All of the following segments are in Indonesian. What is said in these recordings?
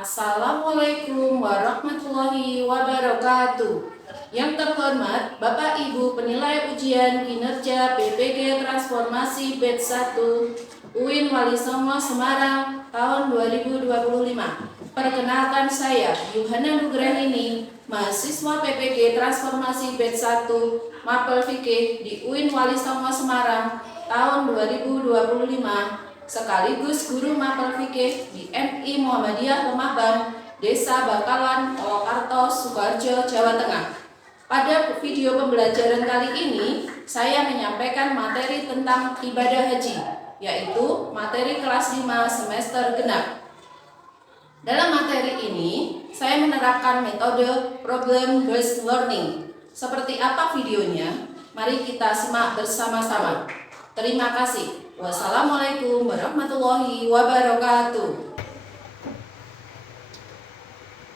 Assalamualaikum warahmatullahi wabarakatuh. Yang terhormat Bapak Ibu penilai ujian kinerja PPG Transformasi Batch 1 UIN Wali Songo Semarang tahun 2025. Perkenalkan saya Yuhana Nugraini, mahasiswa PPG Transformasi Batch 1 Mapel Fikih di UIN Wali Songo Semarang tahun 2025, sekaligus guru mapel fikih di MI Muhammadiyah Remaban, Desa Bakalan, Purwokerto, Sukoharjo, Jawa Tengah. Pada video pembelajaran kali ini, saya menyampaikan materi tentang ibadah haji, yaitu materi kelas 5 semester genap. Dalam materi ini, saya menerapkan metode problem-based learning. Seperti apa videonya? Mari kita simak bersama-sama. Terima kasih. Wassalamualaikum warahmatullahi wabarakatuh.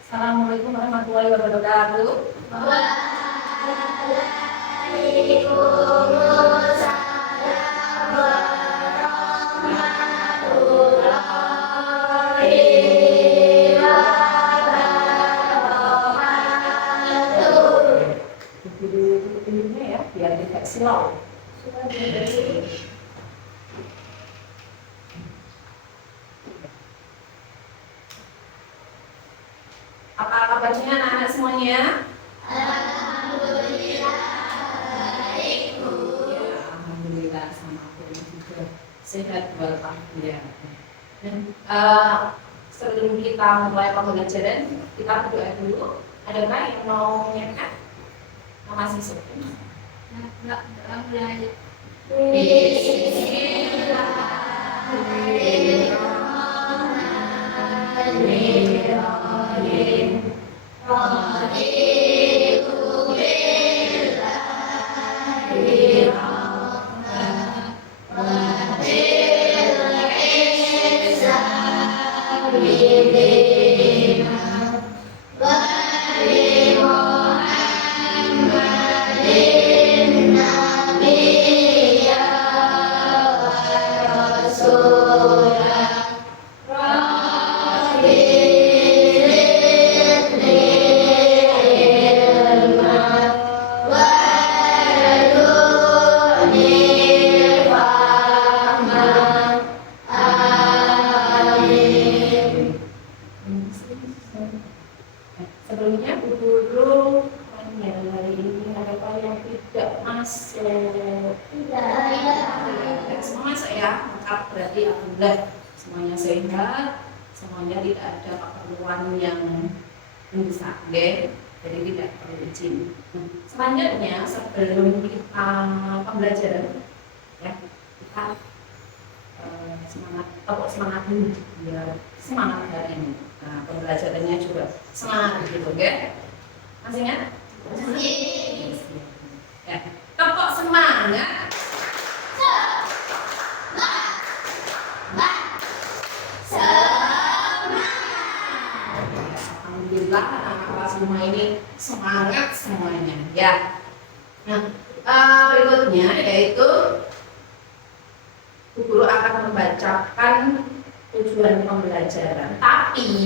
Assalamualaikum warahmatullahi wabarakatuh. Waalaikumsalam warahmatullahi wabarakatuh. Ini ya, biar tidak silau. Apa kabarnya anak-anak semuanya? Alhamdulillah baik, Bu. Ya, alhamdulillah sama aku juga sehat walafiat. Dan sebelum kita mulai pembelajaran, kita berdoa dulu. Adakah yang mau menyiapkan? Masih sepi? Enggak mulai. Bismillahirrahmanirrahim. Sebelumnya guru hari ini ada yang tidak masuk. Tidak semua masuk ya, lengkap berarti alhamdulillah semuanya sehat, semuanya tidak ada keperluan yang mendesak, jadi tidak perlu izin. Selanjutnya sebelum kita pembelajaran ya, kita semangat dulu biar semangat hari ini. Nah, pembelajarannya juga semangat gitu, masih ingat? Masih. Ya, tepuk semangat. Alhamdulillah anak-anak semua ini semangat semuanya ya. Nah, berikutnya yaitu guru akan membacakan tujuan pembelajaran. Tapi,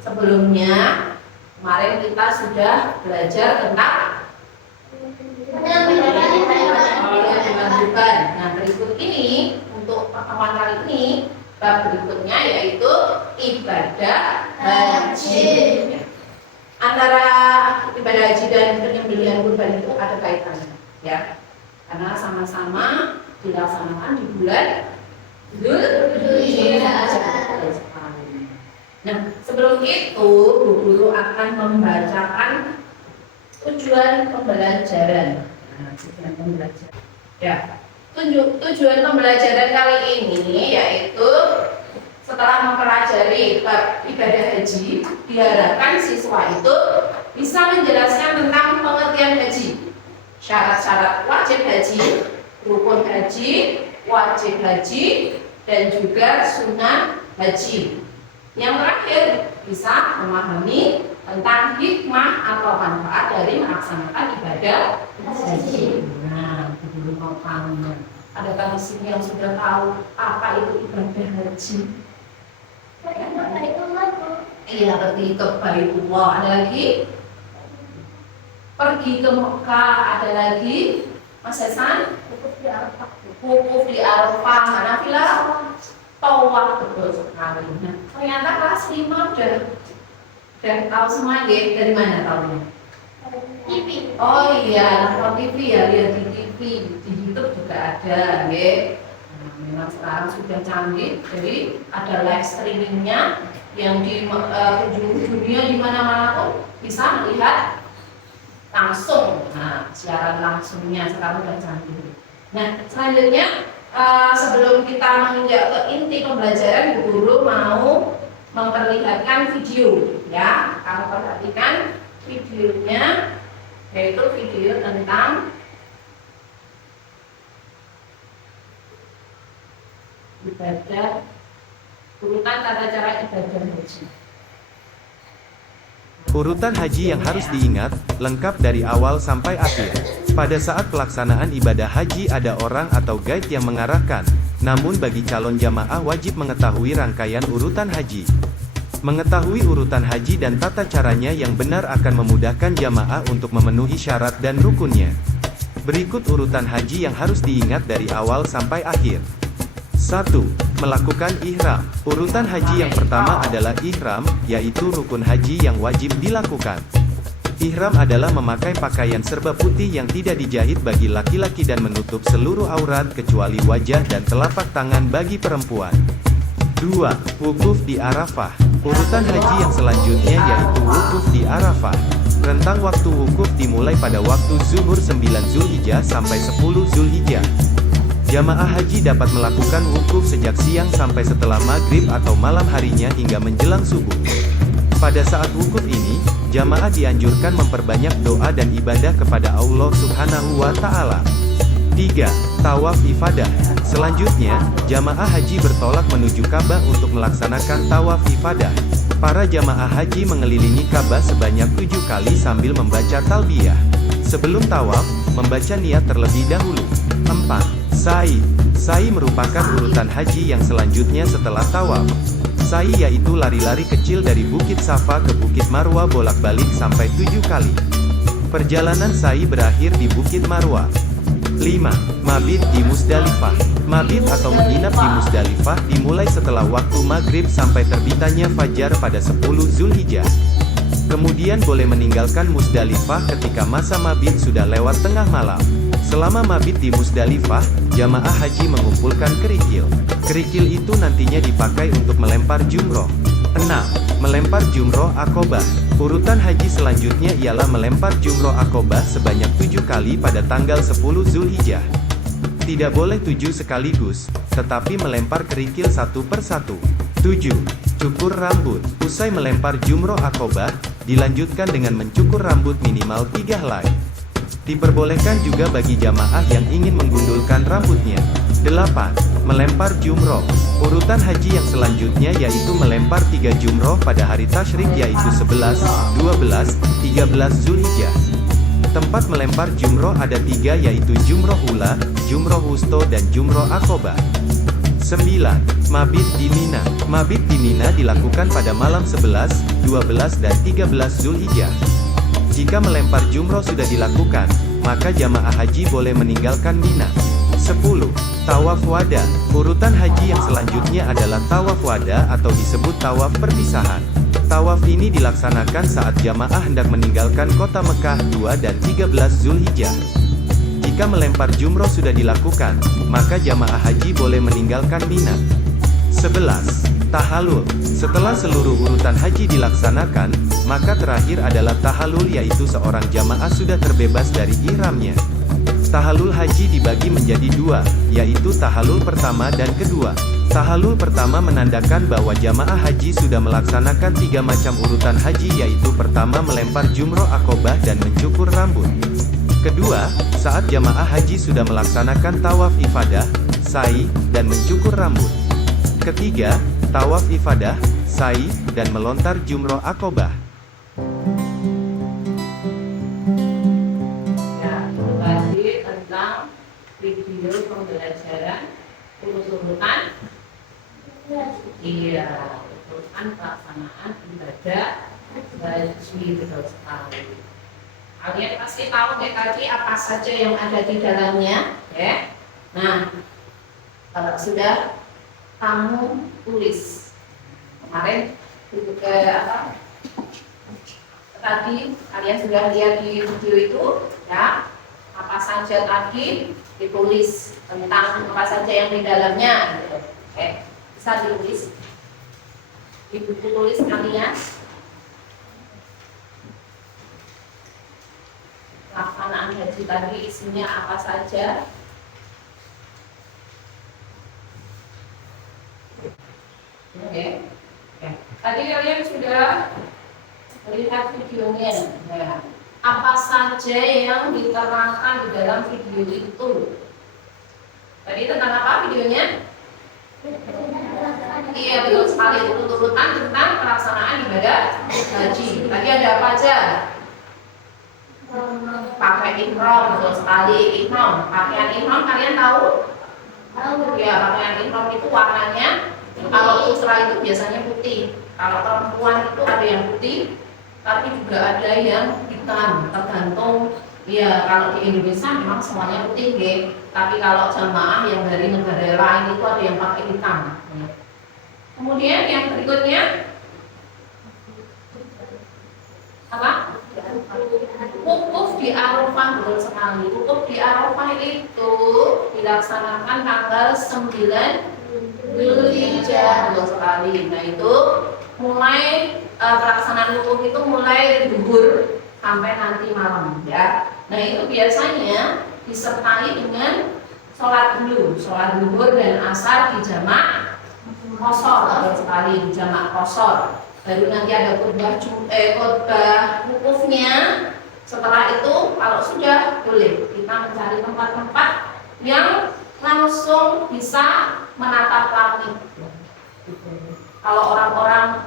sebelumnya kemarin kita sudah belajar tentang kewajiban. Nah, berikut ini untuk pertemuan kali ini bab berikutnya yaitu ibadah haji. Antara ibadah haji dan penyembelihan kurban itu ada kaitannya, ya, karena sama-sama dilaksanakan di bulan Dzulhijjah. Nah, sebelum itu guru akan membacakan tujuan pembelajaran. Tujuan pembelajaran. Ya, tujuan pembelajaran kali ini yaitu setelah mempelajari bab ibadah haji, diharapkan siswa itu bisa menjelaskan tentang pengertian haji, syarat-syarat wajib haji, rukun haji, wajib haji, dan juga sunnah haji. Yang terakhir, bisa memahami tentang hikmah atau manfaat dari melaksanakan ibadah haji. Nah, dulu mau tahu. Adakah di sini yang sudah tahu apa itu ibadah haji? Iya, pergi ke Baitullah. Ada lagi? Pergi ke Mekah. Ada lagi? Mas Hasan? Wukuf di Arafah. Hanafilah apa? Tawaf, betul sekali. Nah, ternyata kelas 5 udah tahu semua ya. Dari mana tahunya? TV. Oh iya, nonton TV ya, lihat di TV, di YouTube juga ada, ya. Nah, memang sekarang sudah canggih, jadi ada live streamingnya yang di penjuru dunia di mana-mana pun bisa melihat langsung. Nah, siaran langsungnya sekarang sudah canggih. Nah, selanjutnya sebelum kita menginjak ke inti pembelajaran, Bu Guru mau memperlihatkan video, ya. Kamu perhatikan videonya, yaitu video tentang ibadah, urutan tata cara ibadah haji. Urutan haji yang harus diingat, lengkap dari awal sampai akhir. Pada saat pelaksanaan ibadah haji ada orang atau guide yang mengarahkan, namun bagi calon jamaah wajib mengetahui rangkaian urutan haji. Mengetahui urutan haji dan tata caranya yang benar akan memudahkan jamaah untuk memenuhi syarat dan rukunnya. Berikut urutan haji yang harus diingat dari awal sampai akhir. 1. Melakukan ihram. Urutan haji yang pertama adalah ihram, yaitu rukun haji yang wajib dilakukan. Ihram adalah memakai pakaian serba putih yang tidak dijahit bagi laki-laki dan menutup seluruh aurat kecuali wajah dan telapak tangan bagi perempuan. 2. Wukuf di Arafah. Urutan haji yang selanjutnya yaitu wukuf di Arafah. Rentang waktu wukuf dimulai pada waktu zuhur 9 Zulhijjah sampai 10 Zulhijjah. Jamaah haji dapat melakukan wukuf sejak siang sampai setelah maghrib atau malam harinya hingga menjelang subuh. Pada saat wukuf ini, jamaah dianjurkan memperbanyak doa dan ibadah kepada Allah Subhanahu wa Ta'ala. 3. Tawaf ifadah. Selanjutnya, jamaah haji bertolak menuju Ka'bah untuk melaksanakan tawaf ifadah. Para jamaah haji mengelilingi Ka'bah sebanyak 7 kali sambil membaca talbiyah. Sebelum tawaf, membaca niat terlebih dahulu. 4. Sa'i. Sa'i merupakan urutan haji yang selanjutnya setelah tawaf. Sa'i yaitu lari-lari kecil dari Bukit Safa ke Bukit Marwa bolak-balik sampai 7 kali. Perjalanan sa'i berakhir di Bukit Marwa. 5. Mabit di Musdalifah. Mabit atau menginap di Musdalifah dimulai setelah waktu maghrib sampai terbitannya fajar pada 10 Zulhijjah. Kemudian boleh meninggalkan Musdalifah ketika masa mabit sudah lewat tengah malam. Selama mabit di Musdalifah, jamaah haji mengumpulkan kerikil. Kerikil itu nantinya dipakai untuk melempar jumroh. 6. Melempar jumroh Aqobah. Urutan haji selanjutnya ialah melempar jumroh Aqobah sebanyak 7 kali pada tanggal 10 Zulhijjah. Tidak boleh 7 sekaligus, tetapi melempar kerikil satu per satu. 7. Cukur rambut. Usai melempar jumroh Aqobah, dilanjutkan dengan mencukur rambut minimal 3 helai. Diperbolehkan juga bagi jamaah yang ingin menggundulkan rambutnya. 8. Melempar jumroh. Urutan haji yang selanjutnya yaitu melempar 3 jumroh pada hari tasyrik yaitu 11, 12, 13 Zulhijjah. Tempat melempar jumroh ada 3 yaitu jumroh ula, jumroh wusto dan jumroh Aqobah. 9. Mabit di Mina. Mabit di Mina dilakukan pada malam 11, 12 dan 13 Zulhijjah. Jika melempar jumroh sudah dilakukan, maka jamaah haji boleh meninggalkan Mina. 10. Tawaf wada. Urutan haji yang selanjutnya adalah tawaf wada atau disebut tawaf perpisahan. Tawaf ini dilaksanakan saat jamaah hendak meninggalkan kota Mekah 2 dan 13 Zulhijjah. Jika melempar jumroh sudah dilakukan, maka jamaah haji boleh meninggalkan Mina. 11. Tahallul. Setelah seluruh urutan haji dilaksanakan, maka terakhir adalah tahallul yaitu seorang jamaah sudah terbebas dari ihramnya. Tahallul haji dibagi menjadi 2, yaitu tahallul pertama dan kedua. Tahallul pertama menandakan bahwa jamaah haji sudah melaksanakan 3 macam urutan haji yaitu pertama melempar jumroh Aqobah dan mencukur rambut. Kedua, saat jamaah haji sudah melaksanakan tawaf ifadah, sa'i, dan mencukur rambut. Ketiga, tawaf ifadah, sa'i, dan melontar jumroh Aqobah. Video pembelajaran urut-urutan. Iya, Al-Quran pelaksanaan ibadah haji betul sekali. Kalian pasti tahu ya tadi apa saja yang ada di dalamnya, ya. Nah, kalau sudah kamu tulis kemarin tadi kalian sudah lihat di video itu, ya. Apa saja tadi ditulis tentang apa saja yang di dalamnya, gitu. Oke, bisa ditulis di buku tulis kalian. Pelaksanaan haji tadi isinya apa saja? Oke. Tadi kalian sudah melihat videonya. Ya. Apa saja yang diterangkan di dalam video itu? Tadi tentang apa videonya? Iya, betul sekali. Urut-urutan tentang pelaksanaan ibadah haji. Tadi ada apa aja? Pakai ihram, betul sekali. Ihram, pakaian ihram kalian tahu? Tahu ya, pakaian ihram itu warnanya kalau putra itu biasanya putih, kalau perempuan itu ada yang putih, tapi juga ada yang hitam, tergantung. Ya, kalau di Indonesia memang semuanya putih, ya. Tapi kalau jamaah yang dari negara lain itu ada yang pakai hitam. Kemudian yang berikutnya apa? Wukuf di Arafah, betul sekali. Wukuf di Arafah itu dilaksanakan tanggal 9 Dzulhijjah, betul sekali. Nah itu mulai pelaksanaan wukuf itu mulai zuhur sampai nanti malam, ya. Nah itu biasanya disertai dengan sholat dulu, sholat zuhur dan asar di jamak qashar, betul sekali, di jamak qashar. Baru nanti ada khutbah wukufnya. Setelah itu kalau sudah boleh kita mencari tempat-tempat yang langsung bisa menatap langit. Kalau orang-orang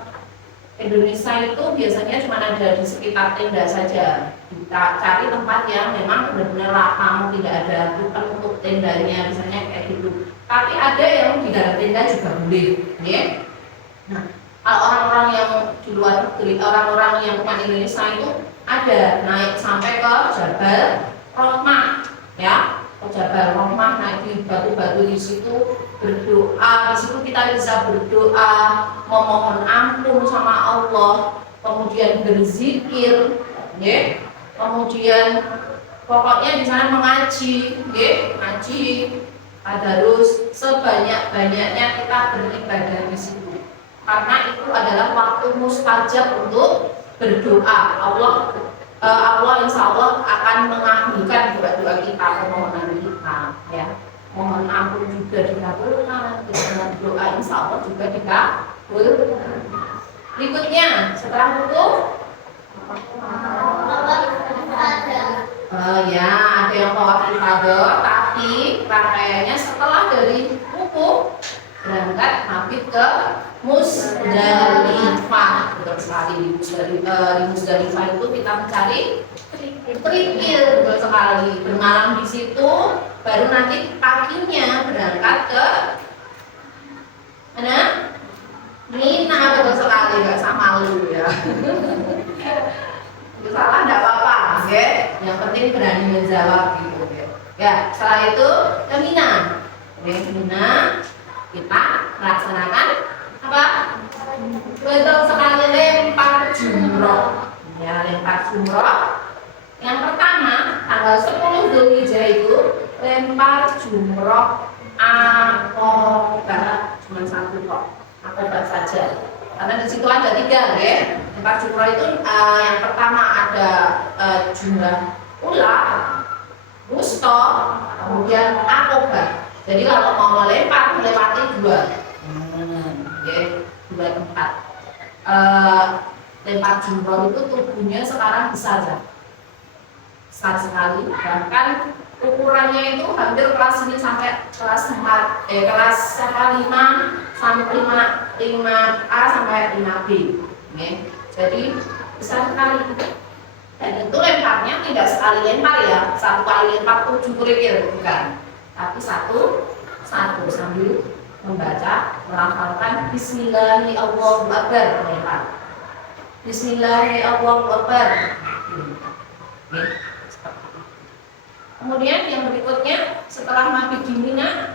Indonesia itu biasanya cuma ada di sekitar tenda saja. Kita cari tempat yang memang benar-benar lapang, tidak ada penutup tendanya, misalnya kayak gitu. Tapi ada yang di dalam tenda juga boleh, ya. Nah, kalau orang-orang yang di luar negeri, orang-orang yang bukan Indonesia itu ada naik sampai ke Jabal Rahmah, ya. Jabal Rahmah, naik di batu-batu di situ berdoa. Di situ kita bisa berdoa, memohon ampun sama Allah, kemudian berzikir, ya. Kemudian pokoknya di sana mengaji, ya, ngaji, tadarus, sebanyak-banyaknya kita beribadah di situ. Karena itu adalah waktu mustajab untuk berdoa. Allah insya Allah akan mengabulkan doa-doa kita, permohonan kita, ya. Mohon ampun juga dikabulkan, dengan doa insya Allah juga dikabulkan. Berikutnya setelah wukuf, ya ada yang tawaf ifadah, tapi rangkaiannya setelah dari wukuf berangkat mabit ke Musdalifah, betul sekali. Di Musdalifah itu kita mencari kerikil, betul sekali, bermalam di situ, baru nanti paginya berangkat ke mana? Mina, betul sekali, nggak sama lu ya. Salah nggak apa-apa, ya. Yang penting berani menjawab gitu, ya. Ya, setelah itu ke Mina. Mina kita melaksanakan apa? Betul sekali, lempar jumroh. Ya, lempar jumroh. Yang pertama tanggal 10 Dzulhijjah itu lempar jumroh akobah, cuma satu kok, akobah saja. Karena di situ ada 3, ya. Lempar jumroh itu yang pertama ada jumrah ula, wusta, kemudian akobah. Jadi kalau mau melempar melewati 2, ya, 2 tempat. Lempar jumroh itu tubuhnya sekarang besar sekali, bahkan ukurannya itu hampir kelas ini sampai kelas 5 sampai 5A sampai 5B, ya. Jadi besar sekali. Dan itu lemparnya tidak sekali lempar, ya, satu kali lempar 7 kerikil, bukan, tapi satu sambil membaca, melafalkan Bismillahirrahmanirrahim. Bismillahirrahmanirrahim. Oke. Kemudian yang berikutnya setelah mabit di Mina,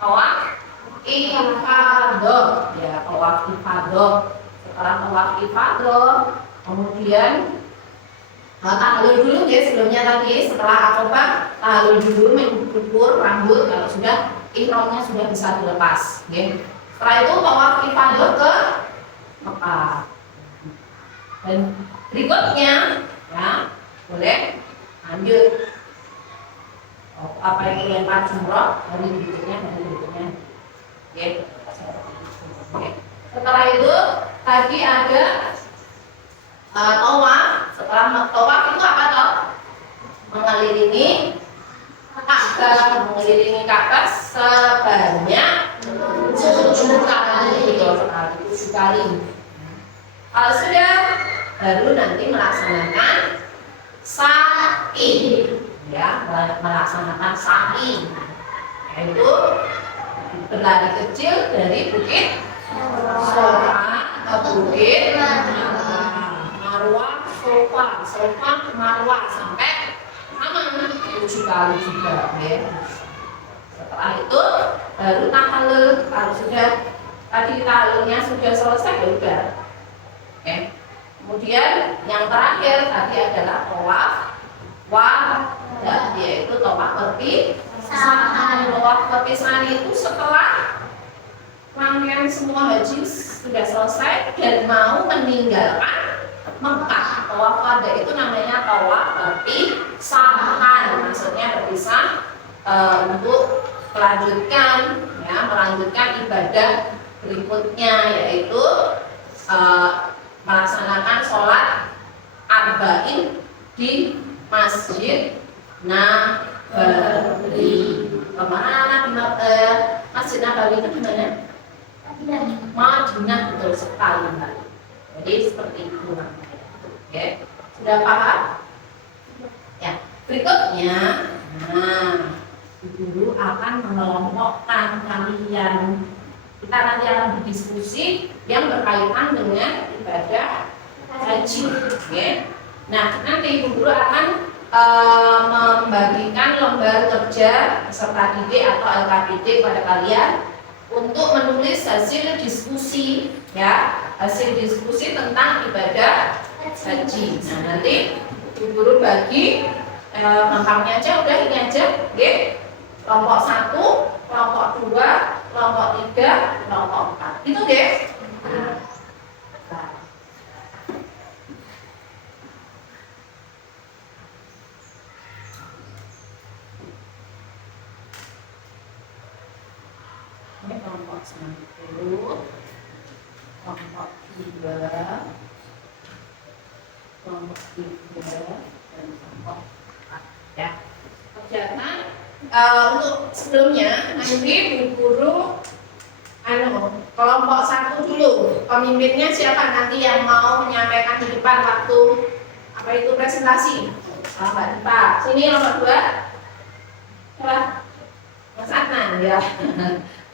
tawaf ifadah, ya tawaf ifadah. Setelah tawaf ifadah, kemudian tahlul dulu ya, sebelumnya tadi setelah Aqabah tahlul dulu, mencukur rambut kalau sudah ihramnya sudah bisa dilepas, ya. Setelah itu tawaf ifadah ke Mekah. Dan berikutnya ya boleh lanjut apa yang lempar jumroh dari berikutnya. Oke. Setelah itu tadi ada tawaf. Setelah tawaf itu apa toh? Mengelilingi Ka'bah sebanyak 7 kali. Kalau sudah, baru nanti melaksanakan sa'i, ya, melaksanakan sa'i, yaitu berlari kecil dari bukit Sofa ke bukit Marwah, Sofa Marwah sampai sama 7 kali juga, ya. Setelah itu baru tahallul. Kalau sudah tadi tahallulnya sudah selesai, ya udah. Oke. Kemudian yang terakhir tadi adalah tawaf wadah, yaitu tawaf perpisahan. Tawaf perpisahan itu setelah rangkaian semua haji sudah selesai dan mau meninggalkan Mekah. Tawaf wadah itu namanya tawaf perpisahan. Maksudnya berpisah untuk melanjutkan ibadah berikutnya, yaitu melaksanakan sholat arba'in di Masjid Nabawi. Kemana Masjid Nabawi itu gimana? Madinah, betul sekali, Mbak. Jadi seperti itu namanya. Oke, sudah paham? Ya, berikutnya, guru akan mengelompokkan kalian. Kita nanti akan berdiskusi yang berkaitan dengan ibadah haji. Okay. Nah, nanti Ibu Guru akan membagikan lembar kerja peserta didik atau LKPD pada kalian untuk menulis hasil diskusi, ya, hasil diskusi tentang ibadah haji. Nah, nanti Ibu Guru bagi gampangnya aja, udah ini aja, okay. Kelompok 1, kelompok 2, kelompok 3, kelompok 4. Gitu deh. Ini kelompok 1, kelompok 2, kelompok 3, dan kelompok 4. Ya. Kerjaan untuk sebelumnya nanti Bu Guru kelompok 1 dulu, pemimpinnya siapa nanti yang mau menyampaikan di depan waktu apa itu presentasi? Mbak Dipa. Sini nomor 2 Mas Adnan, ya.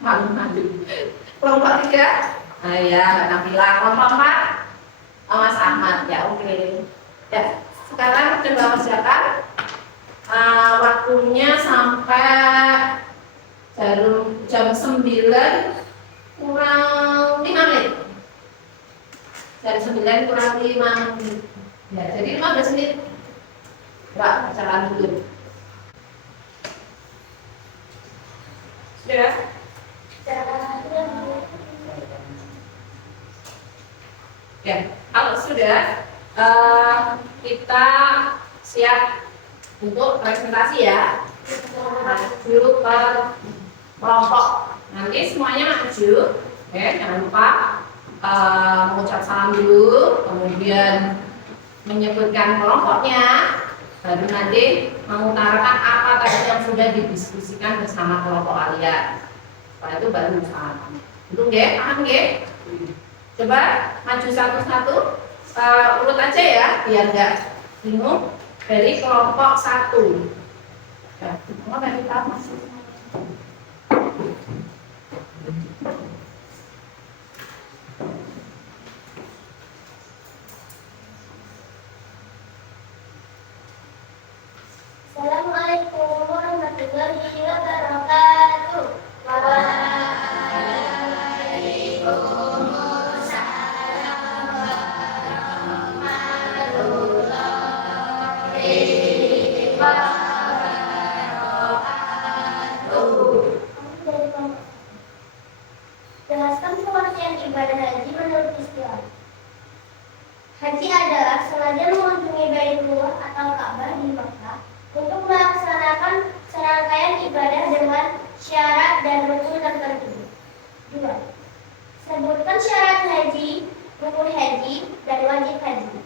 Malu-malu. Kelompok 3 ya Mbak Nabila. Kelompok 4 Mas Ahmad, ya, oke. Ya, sekarang coba kerjakan. Waktunya sampai jam 9 kurang 5 menit. Jam 9 kurang 5 menit. Ya, jadi 15 menit. Mbak, jalan dulu. Sudah? Ya, kalau sudah, kita siap untuk presentasi, ya. Maju ke kelompok. Nanti semuanya maju. Oke, jangan lupa mengucap salam dulu, kemudian menyebutkan kelompoknya, baru nanti mengutarakan apa tadi yang sudah didiskusikan bersama kelompok kalian. Setelah itu baru salam. Itu nggih, paham nggih? Coba maju satu-satu, urut aja ya, biar nggak bingung. Dari kelompok 1. Ya, kita masuk. warahmatullahi wabarakatuh. Jelaskan pengertian ibadah haji menurut istilah. Haji adalah sengaja mengunjungi Baitullah atau Ka'bah di Makkah untuk melaksanakan serangkaian ibadah dengan syarat dan rukun tertentu. 2. Sebutkan syarat haji, rukun haji, dan wajib haji.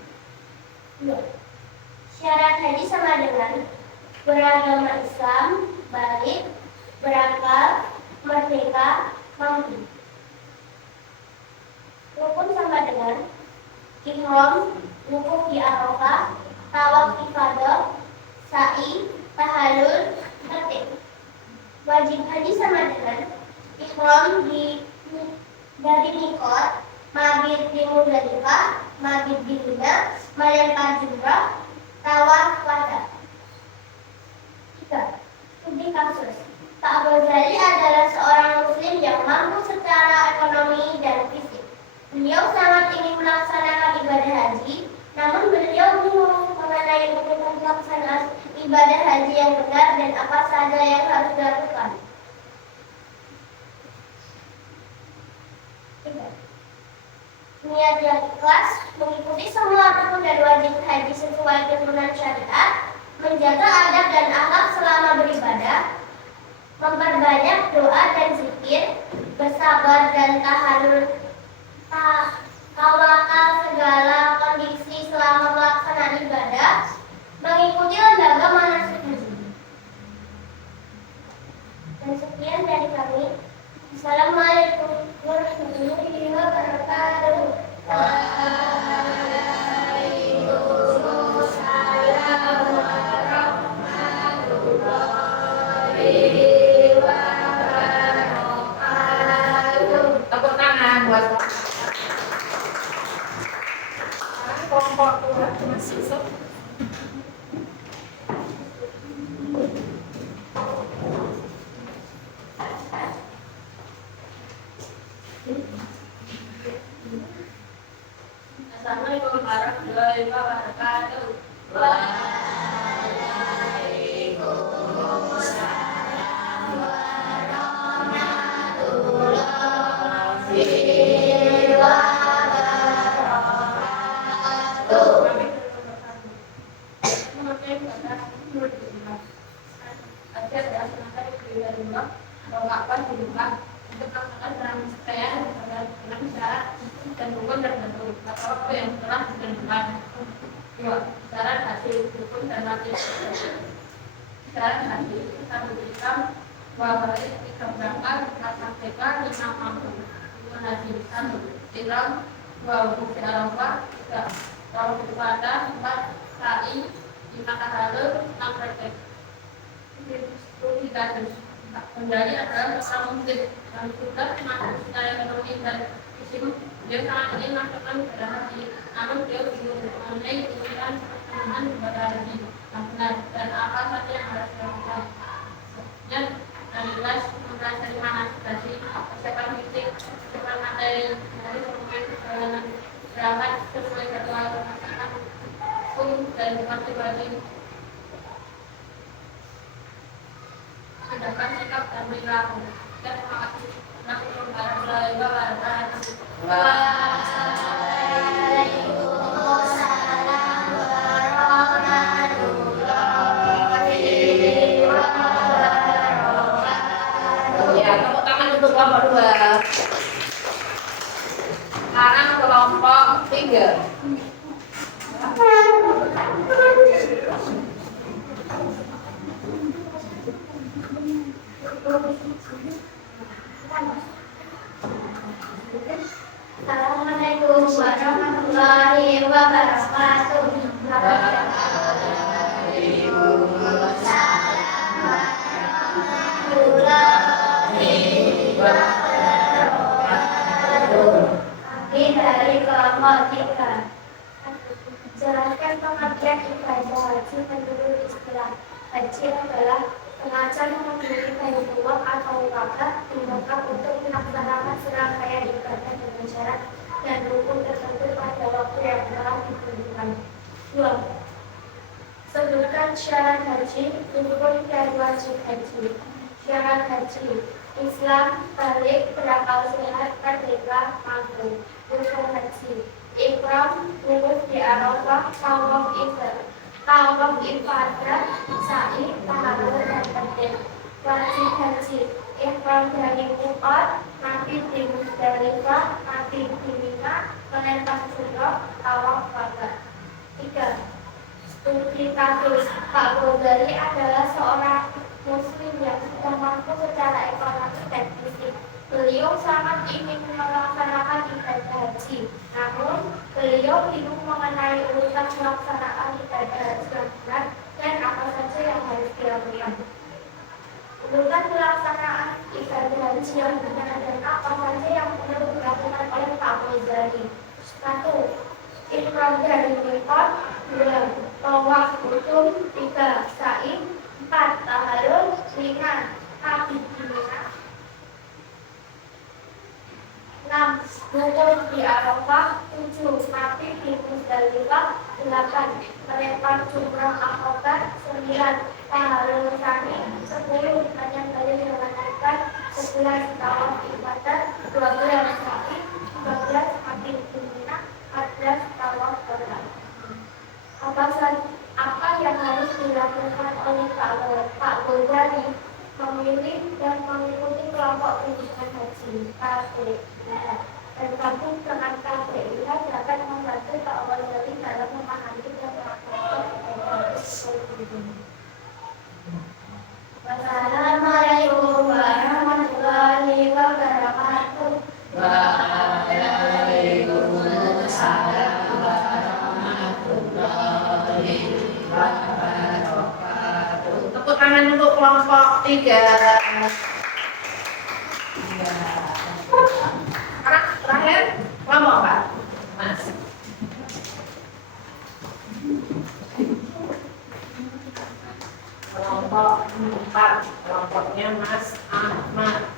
2. Syarat haji sama dengan beragama Islam, balik, berakal, merdeka, mampu. Rukun sama dengan ihram, wukuf di Arafah, tawaf ifadah, sa'i, tahallul, tertib. Wajib haji sama dengan ihram dari miqat, mabit di Muzdalifah, mabit di Mina, melempar jumrah, tawaf wada. 3. Studi kasus. Pak Ghazali adalah seorang muslim yang mampu secara ekonomi dan fisik. Beliau sangat ingin melaksanakan ibadah haji, namun beliau bingung mengenai rukun pelaksanaan ibadah haji yang benar dan apa saja yang harus dilakukan. 3. Niat yang ikhlas, mengikuti semua rukun dan wajib haji sesuai tuntunan syariat, menjaga adab dan akhlak selama beribadah, memperbanyak doa dan zikir, bersabar dan tahalul, tawakal segala kondisi selama pelaksanaan ibadah, mengikuti lembaga manasik haji. Dan sekian dari kami. Assalamualaikum warahmatullahi wabarakatuh. Waalaikumsalam warahmatullahi wabarakatuh. Tepuk tangan buat kelompok mahasiswa. Assalamualaikum warahmatullahi wabarakatuh. Waalaikumsalam warahmatullahi untuk melakukan serangkaian dengan syarat dan rukun tertentu atau yang telah ditentukan. 2. Syarat haji, rukun dan wajib. Syarat haji satu Islam, 2 balik, 3 berangkat, 4 merdeka, 5 mampu. Rukun haji 1 Islam, 2 wukuf di Arafah, 3 tawaf ifadah, 4 sa'i, 5 tahallul, 6 praktek. 10 kasus. Ghazali adalah seorang muslim yang sudah masuk secara ekonomi dan fisik. Dia sangat ingin melakukan ibadah haji, namun dia bingung mengenai tuntunan pelaksanaan ibadah haji yang benar dan apa saja yang harus dilakukan. Dan dari kelas mempelajari manasik haji, persiapan fisik, persiapan materi, dari pemain perjalanan berangkat sesuai jadwal pelaksanaan hukum dan wajib. Sedangkan sikap dan perilaku. Terima kasih. Assalamualaikum warahmatullahi wabarakatuh. Waalaikumsalam warahmatullahi wabarakatuh. Ya, tepuk tangan untuk kelompok 2. Sekarang kelompok 3. Assalamualaikum warahmatullahi wabarakatuh. Waalaikumsalam warahmatullahi wabarakatuh. Kami dari kelompok 3. Jelaskan pengertian ibadah haji menurut istilah. Haji adalah Pengajar yang memiliki banyak uang atau wakaf digunakan untuk melaksanakan serangkaian ibadah dengan syarat dan rukun tertentu pada waktu yang telah ditentukan. 2. Sebutkan syarat haji, rukun dan wajib haji. Syarat haji: Islam, balik, berakal sehat, merdeka, mampu. Rukun haji: Ihram, wukuf di Arafah, tawaf ibadah, sa'i, tahalul dan takbir. Wajib haji: Ihram dari Miqat, mati di Musdalifah, mati di Mina, melempar jumroh, tawaf wada. 3. Studi kasus: Pak Ghazali adalah seorang Muslim yang sudah mampu secara ekonomi dan fisik. Beliau sangat ingin melaksanakan ibadah haji, namun beliau bingung mengenai urutan pelaksanaan ibadah haji yang benar dan apa saja yang harus dilakukan. Urutan pelaksanaan ibadah haji yang benar dan apa saja yang perlu dilakukan oleh Pak Ghazali. 1. Ihram dari Miqat. 2. Tawaf rukun. 3. Sa'i. 4. Tahalul. 5. Mati di Mina. 6. Wukuf di Arafah. 7. Mati di Musdalifah. 8. Melempar jumroh akobah. 9. Tahalul sani. 10. Menyembelih hewan kurban. 11. Tawaf ibadah. 12. Sa'i. 13. Mati di Mina. 14. Tawaf wada. Apa yang harus dilakukan oleh Pak Ghazali? Memilih dan mengikuti kelompok pendidikan haji KPIH dan gabung dengan KPIH dapat membantu Pak Ghazali dalam memahami dan melakukan ibadah haji. Wassalamualaikum warahmatullahi wabarakatuh. Waalaikumsalam warahmatullahi wabarakatuh. Tepuk tangan untuk kelompok 3. Sekarang terakhir kelompok 4. Mas. Kelompok 4, kelompoknya Mas Ahmad.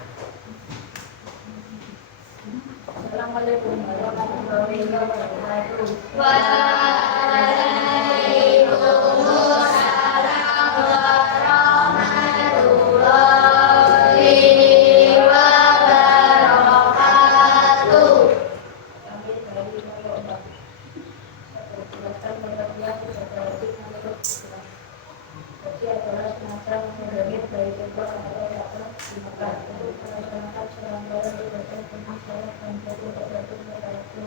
Assalamualaikum warahmatullahi wabarakatuh. Waalaikumsalam warahmatullahi wabarakatuh. Haji adalah semacam mengambil dari tempat atau dapat dimakan untuk melaksanakan serangkaian ibadah dengan syarat dan rukun tertentu pada waktu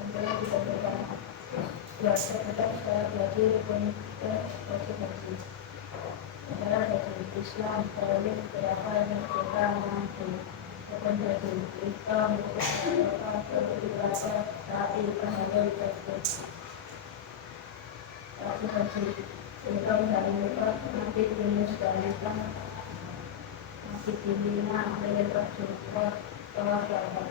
yang telah ditentukan. Ya, terdapat syarat haji, rukun dan wajib haji. Adalah haji Islam, balik, berakal, merdeka, mampu. Rukun haji Islam, ibadah, sa'i, tahalul, takbir. Wajib haji Ihram dari Miqat, mati di Musdalifah, mati di Mina, melempar jumroh, tawaf wada.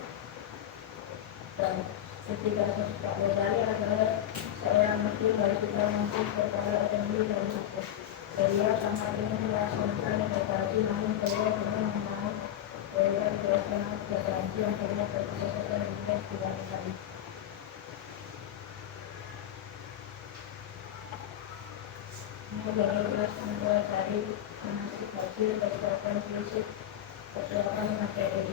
Dan ketiga Pak Ghazali adalah seorang Muslim yang sudah mampu berkala dan dan sukses. Beliau sangat ingin melaksanakan ibadah haji, namun beliau belum mau melaksanakan ibadah haji yang banyak berdasarkan dan dilakukan. Bagaimana dari manasik haji, persiapan fisik, persiapan materi.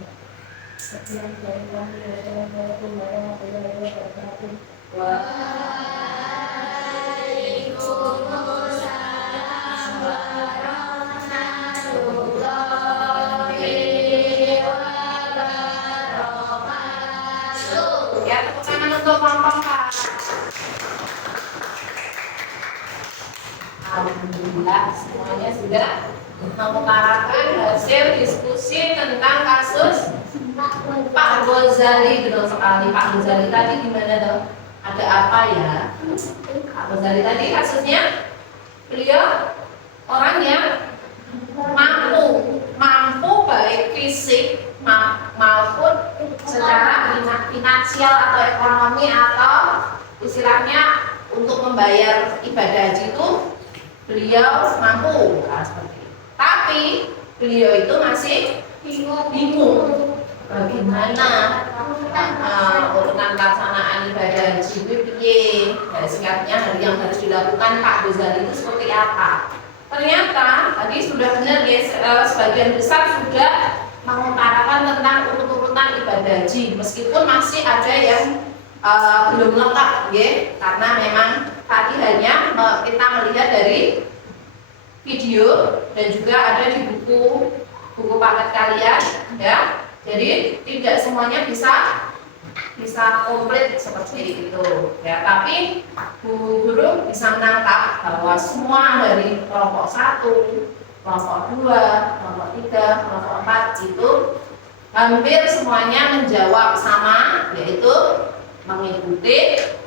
Sekian dari kami. Wassalamualaikum warahmatullahi wabarakatuh. Waalaikumsalam warahmatullahi wabarakatuh. Ya, tepuk tangan untuk kelompok 4. Alhamdulillah semuanya sudah mengutarakan hasil diskusi tentang kasus Pak Ghazali. Betul sekali, Pak Ghazali tadi gimana dong? Ada apa ya? Pak Ghazali tadi kasusnya beliau orang yang mampu baik fisik maupun secara finansial atau ekonomi atau istilahnya untuk membayar ibadah haji itu beliau mampu, seperti itu. Tapi beliau itu masih bingung bagaimana urutan pelaksanaan ibadah haji itu piye. Singkatnya hal yang harus dilakukan Pak Ghazali itu seperti apa. Ternyata tadi sudah benar ya, sebagian besar sudah mengutarakan tentang urut-urutan ibadah haji, meskipun masih ada yang belum lengkap ya, karena memang tadi hanya kita melihat dari video dan juga ada di buku paket kalian ya. Jadi tidak semuanya bisa komplit seperti itu ya, tapi Bu Guru bisa menangkap bahwa semua dari kelompok 1, kelompok 2, kelompok 3, kelompok 4 itu hampir semuanya menjawab sama, yaitu mengikuti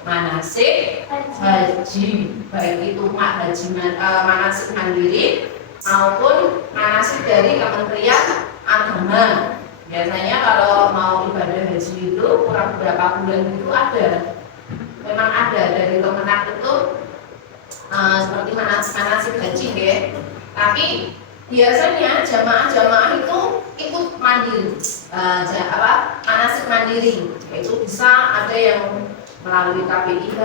manasik haji, baik itu manasik mandiri maupun manasik dari Kementerian Agama. Biasanya kalau mau ibadah haji itu kurang berapa bulan itu ada, memang ada dari Kemenak itu seperti manasik haji ya. Tapi biasanya jamaah-jamaah itu ikut mandiri, manasik mandiri, yaitu bisa ada yang melalui KPIH,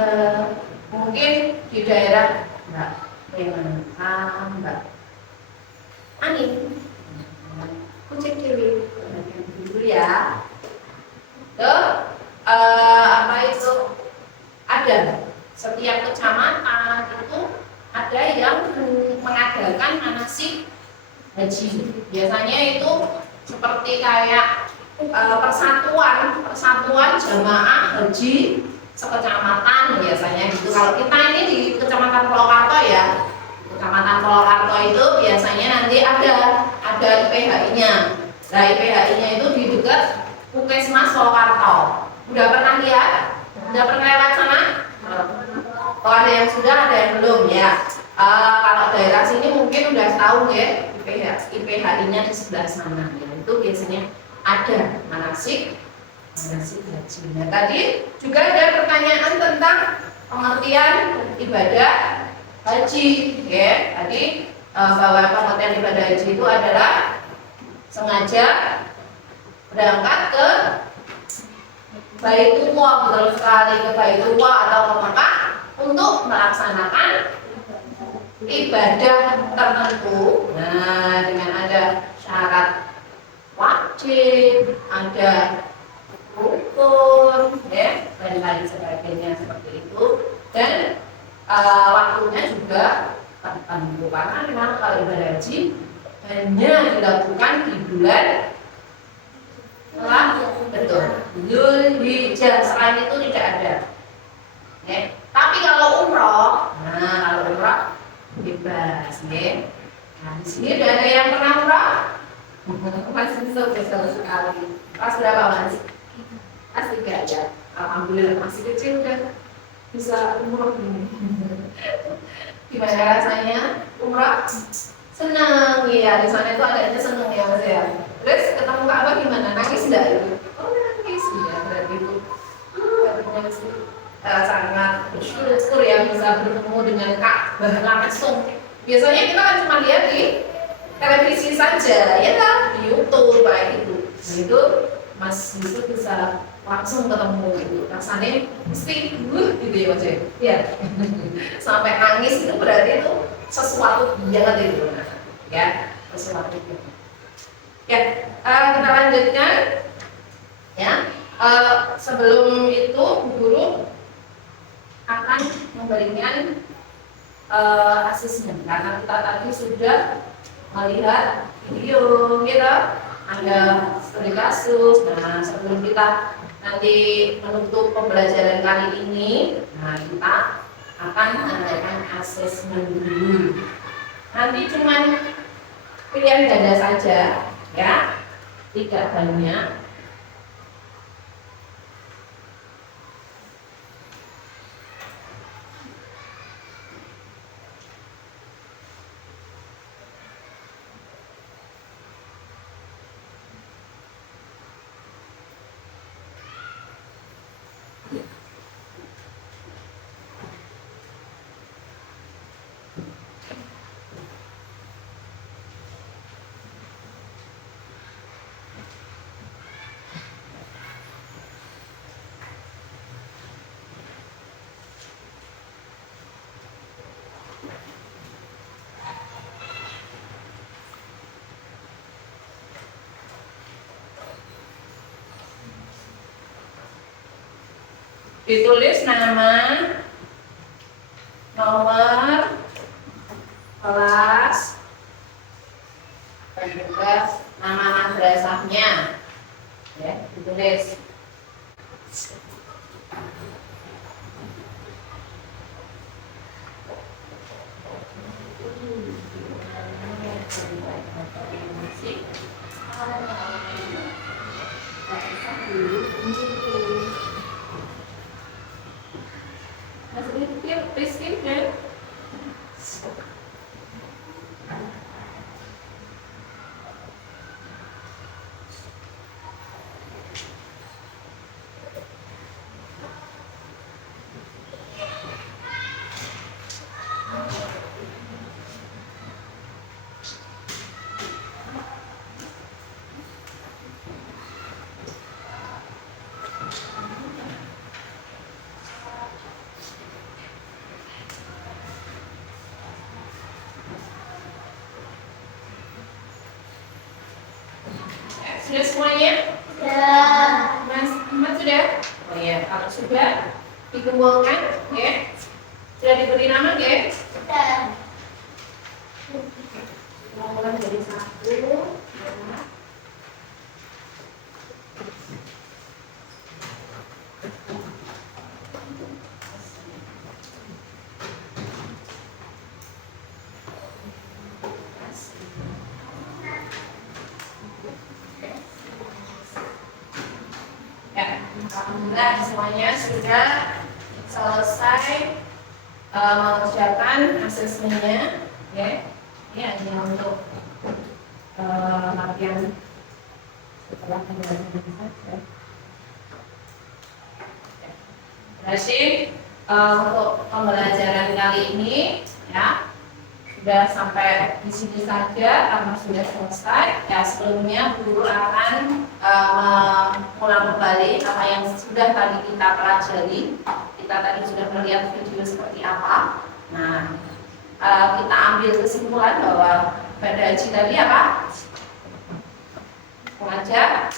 mungkin di daerah Mbak Ani, kucing dulu ya. Itu ada setiap kecamatan itu ada yang mengadakan manasik haji. Biasanya itu seperti kayak persatuan jamaah haji sekecamatan biasanya gitu. Kalau kita ini di Kecamatan Purwokarto ya, Kecamatan Purwokarto itu biasanya nanti ada IPHI-nya. Nah, IPHI-nya itu di dekat Puskesmas Purwokarto. Udah pernah lihat? Udah pernah lewat sana? Oh, ada yang sudah, ada yang belum ya. Kalau daerah sini mungkin udah tahu ya, IPHI-nya di sebelah sana. Ya, itu biasanya ada manasik haji. Nah, tadi juga ada pertanyaan tentang pengertian ibadah haji ya. Tadi bahwa pengertian ibadah haji itu adalah sengaja berangkat ke Baitullah, betul sekali, ke Baitullah atau ke Mekah untuk melaksanakan ibadah tertentu. Nah, dengan ada syarat wajib, ada rukun, ya, dan lain sebagainya seperti itu. Dan waktunya juga tertentu, karena memang kalau ibadah haji hanya dilakukan di bulan Dzulhijjah, selain itu tidak ada. Ya. Tapi kalau umroh, bebas, ya. Nah, di sini sudah ada yang pernah umroh? Masih besar sekali. Pas berapa mas? Pas 3 ya. Alhamdulillah masih kecil kan bisa umroh ini. Gimana rasanya umroh? Senang ya, di sana itu adanya senang ya mas ya. Terus ketemu Ka'bah gimana? Nangis enggak? Oh nangis ya, berarti itu katanya sih sangat bersyukur ya bisa bertemu dengan Ka'bah langsung. Biasanya kita kan cuma lihat di televisi saja, ya kan, di YouTube kayak gitu. Nah itu Mas Yusuf bisa langsung ketemu gitu, rasanya mesti gitu ya mas ya. Sampai nangis itu berarti itu sesuatu banget itu, ya sesuatu itu. Ya, kita lanjutkan ya. Sebelum itu Bu Guru akan memberikan asesmen karena kita tadi sudah melihat video gitu, ada studi kasus. Nah, sebelum kita nanti menutup pembelajaran kali ini, nah kita akan mengadakan asesmen dulu. Nanti cuman pilihan ganda saja ya, tidak banyak. Ditulis nama, nomor kelas, dan juga nama madrasahnya. Ya, ditulis. Rizky dan sudah semuanya? Sudah. Mas Ahmad sudah? Oh ya, kalau sudah dikumpulkan, ya. Sudah diberi nama, ya? Sudah. Mulai dari 1, ya. Ya, alhamdulillah semuanya sudah selesai mengerjakan asesmennya, ya. Ini hanya untuk latihan setelah pembelajaran saja. Berarti untuk pembelajaran kali ini, ya, sudah sampai di sini saja karena sudah selesai. Ya, sebelumnya guru akan mengulang kembali apa yang sudah tadi kita pelajari. Kita tadi sudah melihat video seperti apa. Nah, kita ambil kesimpulan bahwa pada haji tadi apa? Mengajak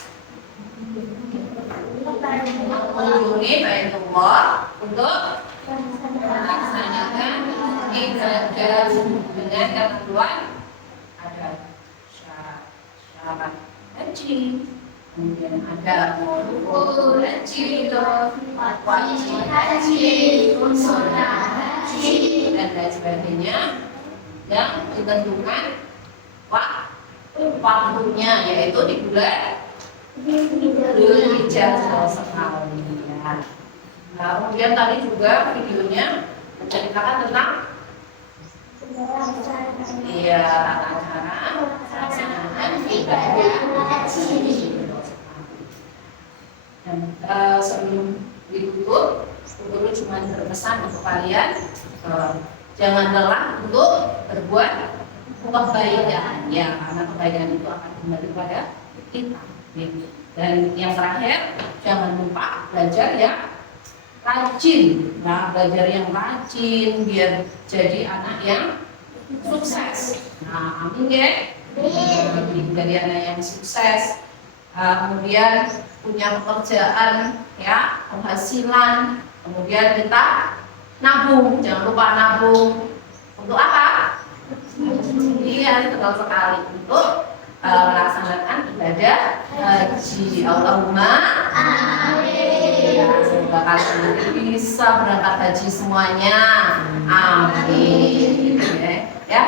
mengunjungi Baitullah untuk melaksanakan ibadah dengan ketentuan ada syarat haji, kemudian ada rukun haji, wajib haji, sunnah haji, dan lain sebagainya yang ditentukan waktunya, yaitu di bulan Dzulhijjah sekali, ya. Nah, kemudian tadi juga videonya menceritakan tentang tata cara pelaksanaan ibadah haji. Dan sebelum ditutup, guru cuma berpesan untuk kalian jangan lelah untuk berbuat kebaikan, ya, karena kebaikan itu akan kembali kepada kita. Dan yang terakhir, jangan lupa belajar yang rajin. Nah, belajar yang rajin biar jadi anak yang sukses. Nah, amin ya. Jadi anak yang sukses. Kemudian punya pekerjaan, ya, penghasilan. Kemudian kita nabung, jangan lupa nabung. Untuk apa? Iya, betul sekali, untuk melaksanakan ibadah haji. Allahumma amin. Ya, semoga kalian nanti bisa berangkat haji semuanya. Amin. Gitu ya.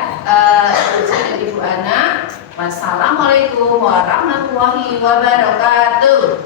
Itu saja Ibu Ana. Wassalamualaikum warahmatullahi wabarakatuh.